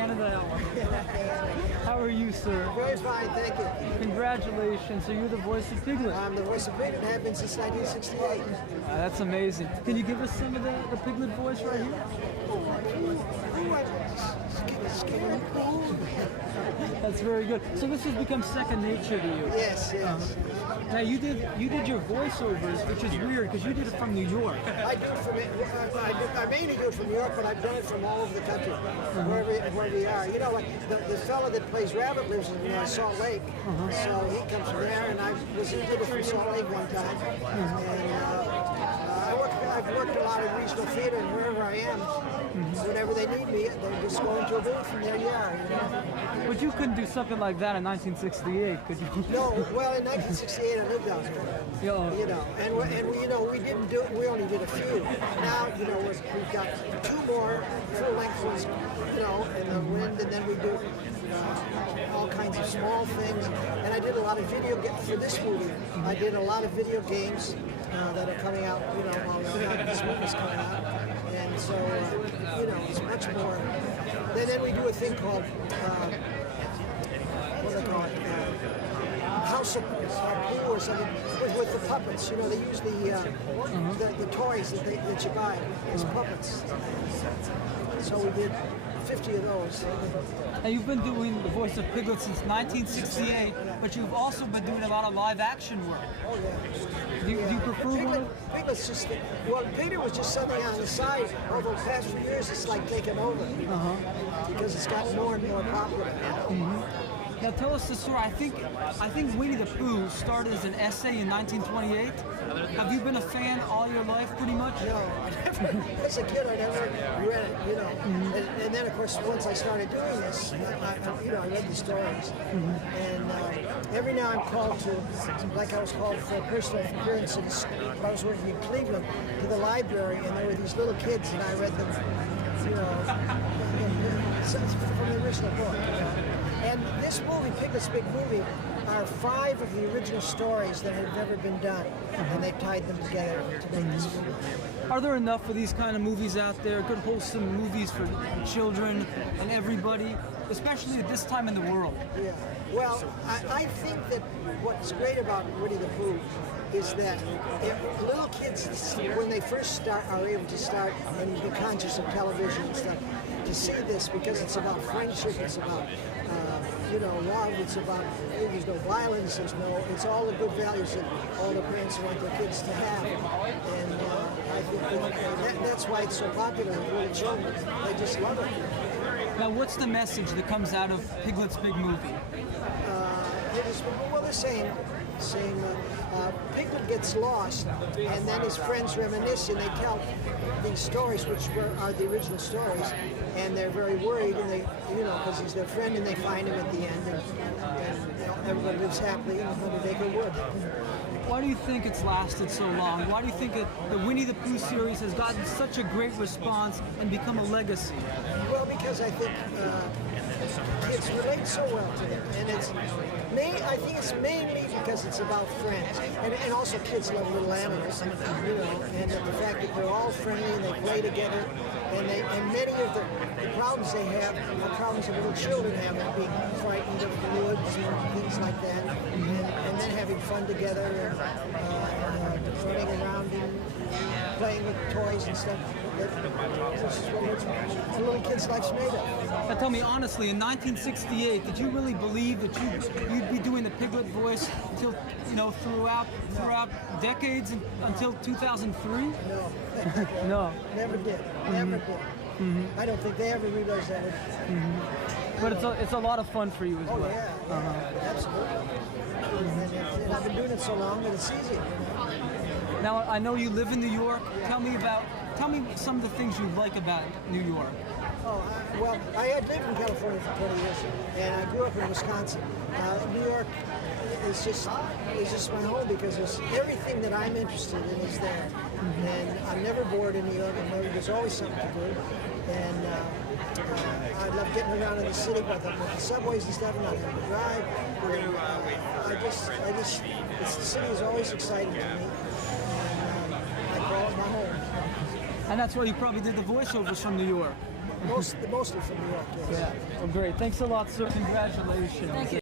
Canada. How are you, sir? Very fine, thank you. Congratulations. So you're the voice of Piglet. I'm the voice of Piglet, have been since 1968. That's amazing. Can you give us some of the Piglet voice right here? That's very good. So this has become second nature to you. Yes, yes. Now you did your voiceovers, which is weird because you did it from New York. I do it from I mainly do it from New York, but I've done it from all over the country, wherever we are. You know, like the fellow that plays Rabbit lives in Salt Lake, so he comes from there, and he did it from Salt Lake one time. And I've worked a lot in regional theater, and wherever I am, whenever they need me, they just go into a booth from there. Yeah, you know. But you couldn't do something like that in 1968, could you? No, well, in 1968 I lived out there. You know, and we didn't do it. We only did a few. Now, you know, we've got 2 more full-length ones, you know, in the wind, and then we do all kinds of small things. And I did a lot of video games for this movie. I did a lot of video games that are coming out, you know, while this movie's coming out. And so, you know, it's much more. And then we do a thing called, what do they call it? House of Pooh or something with the puppets. You know, they use the toys that you buy as puppets. So we did 50 of those. Now you've been doing the voice of Piglet since 1968, but you've also been doing a lot of live action work. Oh yeah. Do you prefer Piglet's just, well, Piglet was just something on the side. Over the past few years, it's like taken over. Because it's gotten more and more popular. Now tell us the story. I think Winnie the Pooh started as an essay in 1928. Have you been a fan all your life, pretty much? No, I never. As a kid, I never read it. You know, and then of course once I started doing this, I read the stories. And every now I'm called to, like I was called for a personal appearance I was working in Cleveland, to the library, and there were these little kids, and I read them. You know, from the original book. And this movie, Piglet's Big Movie, are 5 of the original stories that have ever been done, and they tied them together to make this movie. Are there enough of these kind of movies out there, good wholesome movies for children and everybody, especially at this time in the world? Yeah, well, I think that what's great about Winnie the Pooh is that little kids, when they first start, are able to start and be conscious of television and stuff, to see this, because it's about friendship, it's about love, it's about, there's no violence, it's all the good values that all the parents want their kids to have. And I think that's why it's so popular with little children. They just love it. Now, what's the message that comes out of Piglet's Big Movie? Well, the same. Piglet gets lost, and then his friends reminisce, and they tell these stories, which are the original stories, and they're very worried, and they, because he's their friend, and they find him at the end, and everybody lives happily in 100-acre wood. Why do you think it's lasted so long? Why do you think that the Winnie the Pooh series has gotten such a great response and become a legacy? Well, because I think kids relate so well to them, and I think it's mainly because it's about friends, and also kids love little animals, and the fact that they're all friendly and they play together, and many of the problems they have are problems that little children have, like being frightened of the woods and things like that, and then having fun together and running around and playing with toys and stuff. This is what the little kid's life's made of. Now tell me honestly, in 1968, did you really believe that you'd be doing the Piglet voice until throughout decades until 2003? No. No. Never did. Never did. I don't think they ever realized that. But it's a lot of fun for you as well. Oh yeah, absolutely. And I've been doing it so long that it's easy. Now I know you live in New York. Tell me some of the things you like about New York. Well, I had lived in California for 20 years, and I grew up in Wisconsin. New York is just my home because everything that I'm interested in is there, and I'm never bored in New York. There's always something to do, and I love getting around in the city with the subways and stuff, and not having to drive. And, the city is always exciting to me, and I call it my home. And that's why you probably did the voiceovers from New York. Mostly from New York. Yes. Yeah. Well, great. Thanks a lot, sir. Congratulations. Thank you.